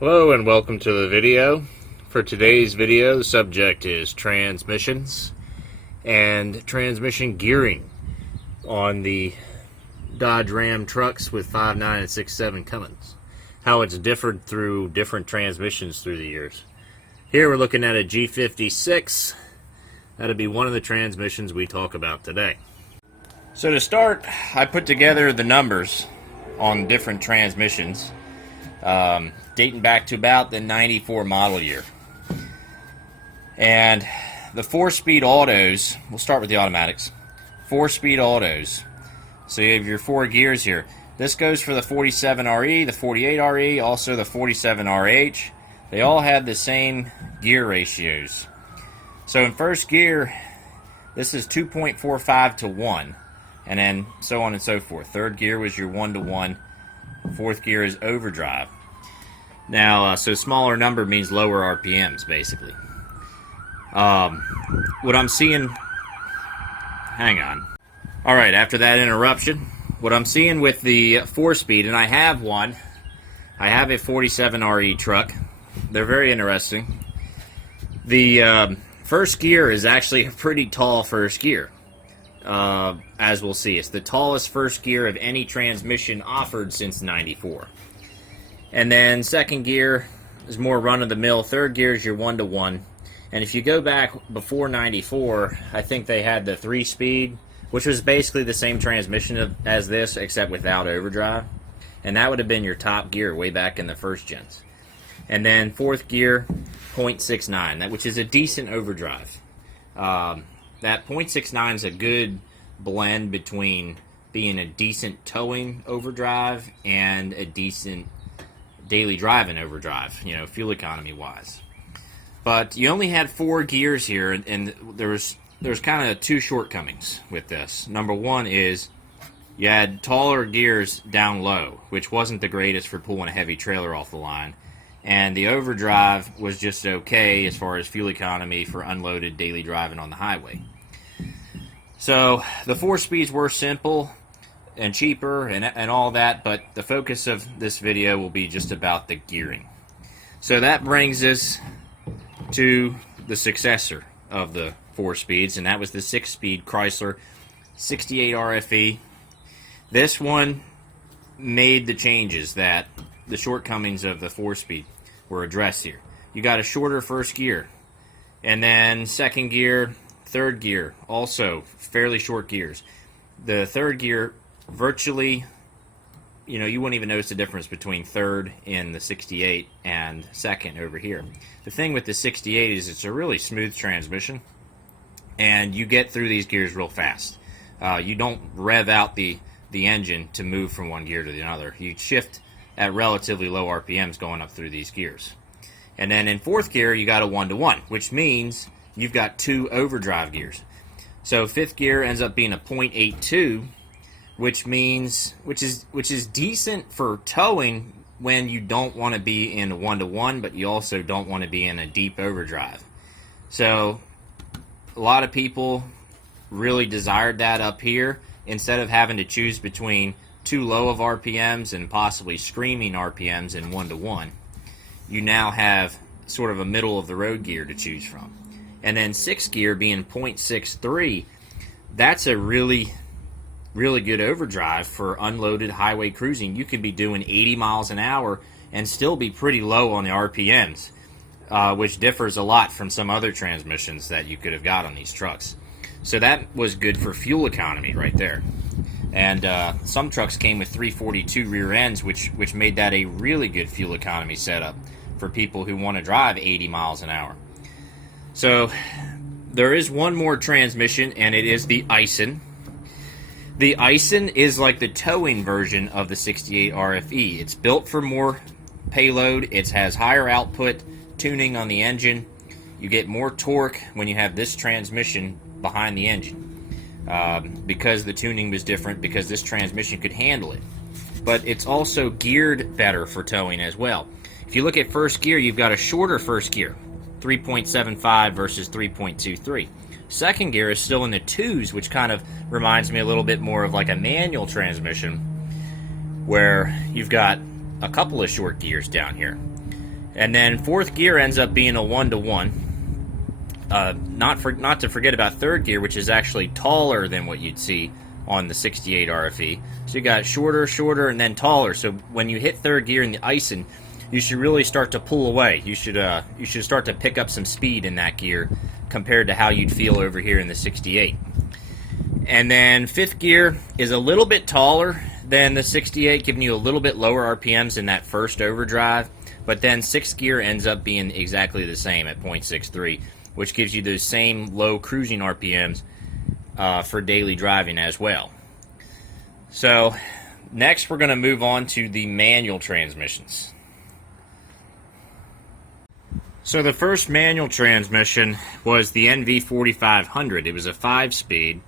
Hello and welcome to the video. For today's video, the subject is transmissions and transmission gearing on the Dodge Ram trucks with 5.9 and 6.7 Cummins. How it's differed through different transmissions through the years. Here we're looking at a G56. That'll be one of the transmissions we talk about today. So to start, I put together the numbers on different transmissions. Dating back to about the 94 model year. And the 4-speed autos, we'll start with the automatics. 4-speed autos. So you have your 4 gears here. This goes for the 47RE, the 48RE, also the 47RH. They all have the same gear ratios. So in first gear, this is 2.45 to 1. And then so on and so forth. Third gear was your 1 to 1. Fourth gear is overdrive. Now, so smaller number means lower RPMs, basically. What I'm seeing... Hang on. Alright, after that interruption, what I'm seeing with the 4-speed, and I have one. I have a 47RE truck. They're very interesting. The first gear is actually a pretty tall first gear. As we'll see. It's the tallest first gear of any transmission offered since '94. And then second gear is more run-of-the-mill. Third gear is your 1 to 1. And if you go back before '94, I think they had the 3-speed, which was basically the same transmission as this, except without overdrive. And that would have been your top gear way back in the first gens. And then fourth gear, 0.69, which is a decent overdrive. That 0.69 is a good blend between being a decent towing overdrive and a decent daily driving overdrive, you know, fuel economy wise. But you only had 4 gears here, and there's kind of 2 shortcomings with this. Number one is you had taller gears down low, which wasn't the greatest for pulling a heavy trailer off the line. And the overdrive was just okay as far as fuel economy for unloaded daily driving on the highway. So the 4 speeds were simple and cheaper and all that, but the focus of this video will be just about the gearing. So that brings us to the successor of the 4 speeds, and that was the 6-speed Chrysler 68 RFE. This one made the changes that the shortcomings of the 4-speed were addressed here. You got a shorter first gear, and then second gear, third gear, also fairly short gears. The third gear, virtually, you know, you wouldn't even notice the difference between third in the 68 and second over here. The thing with the 68 is it's a really smooth transmission, and you get through these gears real fast. You don't rev out the engine to move from one gear to the other. You shift at relatively low RPMs going up through these gears. And then in fourth gear, you got a 1 to 1, which means you've got 2 overdrive gears. So fifth gear ends up being a 0.82, which is decent for towing when you don't want to be in a 1 to 1, but you also don't want to be in a deep overdrive. So a lot of people really desired that up here. Instead of having to choose between too low of RPMs and possibly screaming RPMs in 1 to 1, you now have sort of a middle of the road gear to choose from. And then 6th gear being 0.63, that's a really good overdrive for unloaded highway cruising. You could be doing 80 miles an hour and still be pretty low on the RPMs, which differs a lot from some other transmissions that you could have got on these trucks. So that was good for fuel economy right there. And some trucks came with 342 rear ends, which made that a really good fuel economy setup for people who want to drive 80 miles an hour. So there is one more transmission, and it is the Ison. The Ison is like the towing version of the 68 RFE. It's built for more payload. It has higher output tuning on the engine. You get more torque when you have this transmission behind the engine, because the tuning was different, because this transmission could handle it. But it's also geared better for towing as well. If you look at first gear, you've got a shorter first gear, 3.75 versus 3.23. Second gear is still in the 2s, which kind of reminds me a little bit more of like a manual transmission, where you've got a couple of short gears down here. And then fourth gear ends up being a 1-to-1. Not to forget about third gear, which is actually taller than what you'd see on the 68 RFE. So you got shorter, and then taller. So when you hit third gear in the icing, you should really start to pull away. You should start to pick up some speed in that gear compared to how you'd feel over here in the 68. And then fifth gear is a little bit taller than the 68, giving you a little bit lower RPMs in that first overdrive. But then sixth gear ends up being exactly the same at 0.63, which gives you those same low cruising RPMs for daily driving as well. So next we're going to move on to the manual transmissions. So the first manual transmission was the NV4500. It was a 5-speed.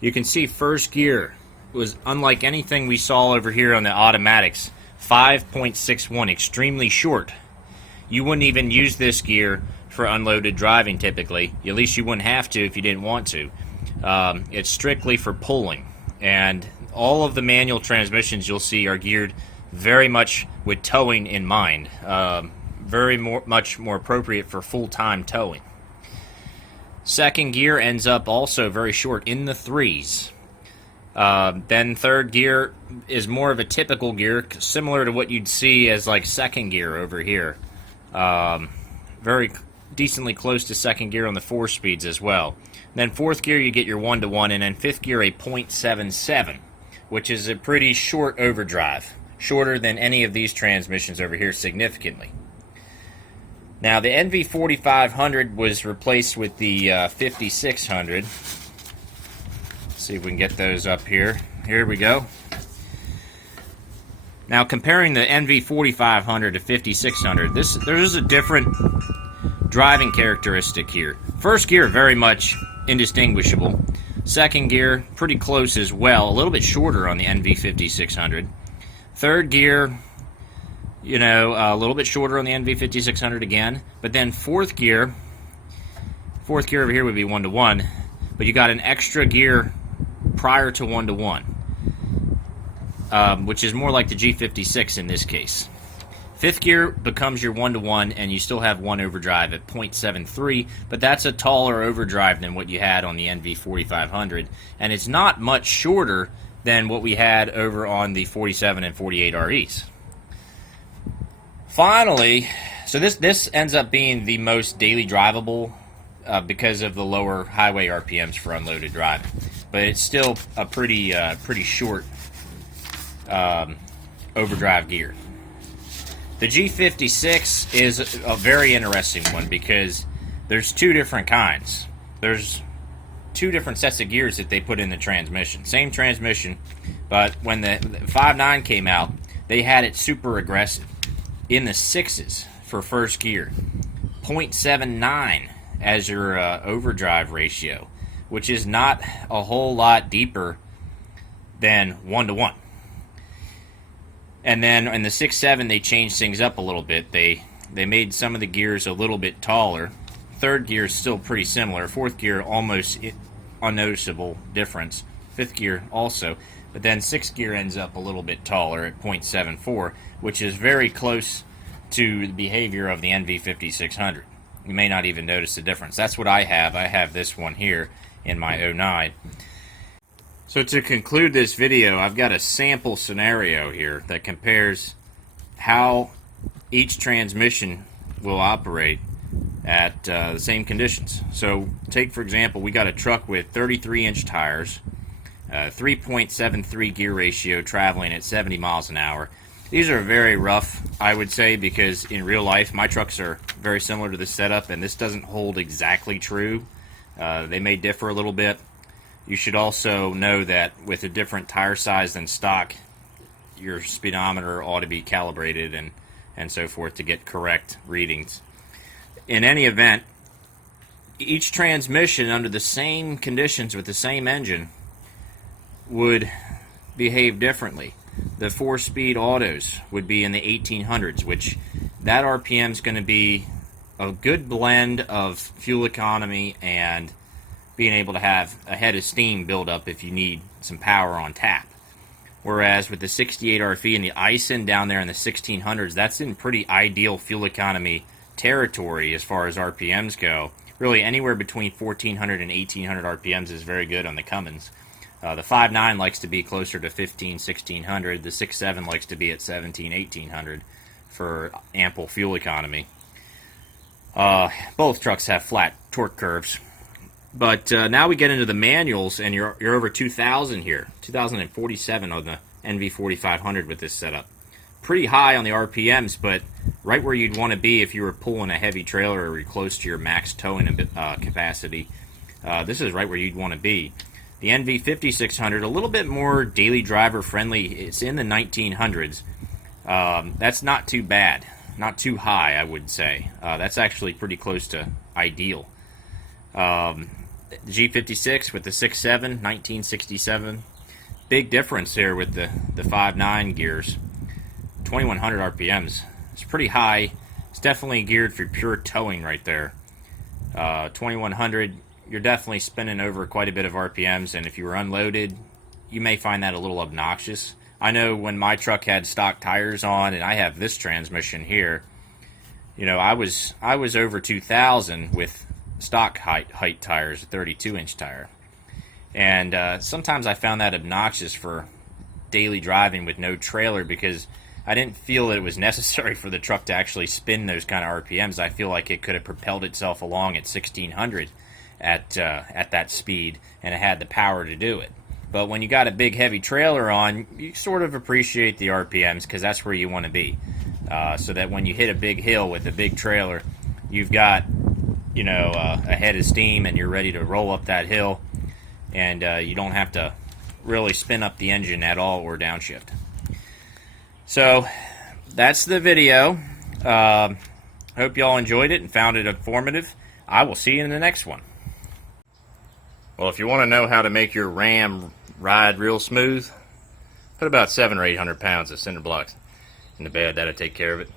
You can see first gear was unlike anything we saw over here on the automatics. 5.61, extremely short. You wouldn't even use this gear for unloaded driving typically. At least you wouldn't have to if you didn't want to. It's strictly for pulling. And all of the manual transmissions you'll see are geared very much with towing in mind. Much more appropriate for full-time towing. Second gear ends up also very short in the 3s. Then third gear is more of a typical gear, similar to what you'd see as like second gear over here. Very decently close to second gear on the 4 speeds as well. Then fourth gear you get your 1-to-1, and then fifth gear a 0.77, which is a pretty short overdrive. Shorter than any of these transmissions over here significantly. Now the NV4500 was replaced with the 5600. Let's see if we can get those up here. Here we go. Now comparing the NV4500 to 5600, there's a different driving characteristic here. First gear very much indistinguishable. Second gear pretty close as well, a little bit shorter on the NV5600. Third gear, you know, a little bit shorter on the NV5600 again. But then fourth gear over here would be 1-to-1, but you got an extra gear prior to 1-to-1, which is more like the G56 in this case. Fifth gear becomes your 1-to-1, and you still have one overdrive at 0.73, but that's a taller overdrive than what you had on the NV4500, and it's not much shorter than what we had over on the 47 and 48 REs. Finally, so this ends up being the most daily drivable because of the lower highway RPMs for unloaded driving, but it's still a pretty short overdrive gear. The G56 is a very interesting one because there's two different kinds. There's two different sets of gears that they put in the transmission. Same transmission, but when the 5.9 came out, they had it super aggressive. In the 6s for first gear, 0.79 as your overdrive ratio, which is not a whole lot deeper than 1-to-1. And then in the 6.7 they changed things up a little bit. They made some of the gears a little bit taller. Third gear is still pretty similar. Fourth gear almost unnoticeable difference. Fifth gear also. But then sixth gear ends up a little bit taller at 0.74, which is very close to the behavior of the NV5600. You may not even notice the difference. That's what I have. I have this one here in my 09. So to conclude this video, I've got a sample scenario here that compares how each transmission will operate at the same conditions. So take, for example, we got a truck with 33-inch tires, 3.73 gear ratio, traveling at 70 miles an hour. These are very rough, I would say, because in real life my trucks are very similar to this setup, and this doesn't hold exactly true. They may differ a little bit. You should also know that with a different tire size than stock, your speedometer ought to be calibrated and so forth to get correct readings. In any event, each transmission under the same conditions with the same engine would behave differently. The 4-speed autos would be in the 1800s, which that RPM is going to be a good blend of fuel economy and being able to have a head of steam build up if you need some power on tap. Whereas with the 68 RFE and the Ison down there in the 1600s, that's in pretty ideal fuel economy territory as far as RPMs go. Really, anywhere between 1400 and 1800 RPMs is very good on the Cummins. The 5.9 likes to be closer to 15, 1600. The 6.7 likes to be at 17, 1800 for ample fuel economy. Both trucks have flat torque curves. But now we get into the manuals, and you're over 2,000 here. 2,047 on the NV4500 with this setup. Pretty high on the RPMs, but right where you'd want to be if you were pulling a heavy trailer or you're close to your max towing capacity. This is right where you'd want to be. The NV5600, a little bit more daily driver friendly. It's in the 1900s. That's not too bad. Not too high, I would say. That's actually pretty close to ideal. The G56 with the 6.7, 1967. Big difference here with the 5.9 gears. 2100 RPMs. It's pretty high. It's definitely geared for pure towing right there. 2100, you're definitely spinning over quite a bit of RPMs, and if you were unloaded, you may find that a little obnoxious. I know when my truck had stock tires on, and I have this transmission here, you know, I was over 2,000 with stock height tires, a 32-inch tire. And sometimes I found that obnoxious for daily driving with no trailer because I didn't feel that it was necessary for the truck to actually spin those kind of RPMs. I feel like it could have propelled itself along at 1,600 at that speed, and it had the power to do it. But when you got a big heavy trailer on, you sort of appreciate the RPMs because that's where you want to be. So that when you hit a big hill with a big trailer, you've got, you know, a head of steam and you're ready to roll up that hill, and you don't have to really spin up the engine at all or downshift. So that's the video. Hope y'all enjoyed it and found it informative. I will see you in the next one. Well, if you want to know how to make your Ram ride real smooth, put about 700 or 800 pounds of cinder blocks in the bed. That'll take care of it.